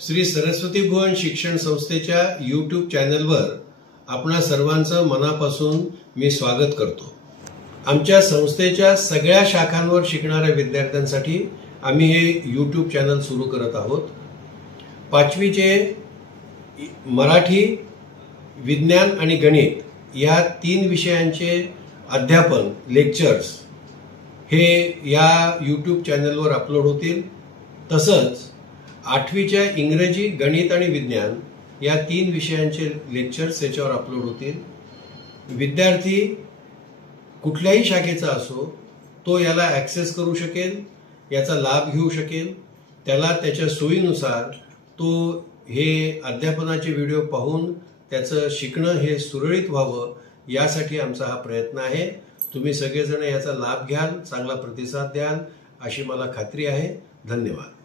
श्री सरस्वती भुवन शिक्षण संस्थेच्या यूट्यूब चॅनलवर आपणा सर्वांचं मनापासून मी स्वागत करतो। आमच्या संस्थेच्या सगळ्या शाखांवर शिकणाऱ्या विद्यार्थ्यांसाठी आम्ही हे यूट्यूब चॅनल सुरू करत आहोत। पाचवीचे मराठी, विज्ञान आणि गणित या 3 विषयांचे अध्यापन लेक्चर्स हे या यूट्यूब चॅनलवर अपलोड होतील। तसंच 8वीच्या इंग्रजी, गणित आणि विज्ञान या 3 विषयांचे लेक्चर्स याच्यावर अपलोड होतील। विद्यार्थी कुठल्याही शाखेचा असो तो याला ॲक्सेस करू शकेल, याचा लाभ घेऊ शकेल। त्याला त्याच्या सोयीनुसार तो हे अध्यापनाचे व्हिडिओ पाहून त्याचं शिकणं हे सुरळीत व्हावं यासाठी आमचा हा प्रयत्न आहे। तुम्ही सगळेजण याचा लाभ घ्याल, चांगला प्रतिसाद द्याल अशी मला खात्री आहे। धन्यवाद।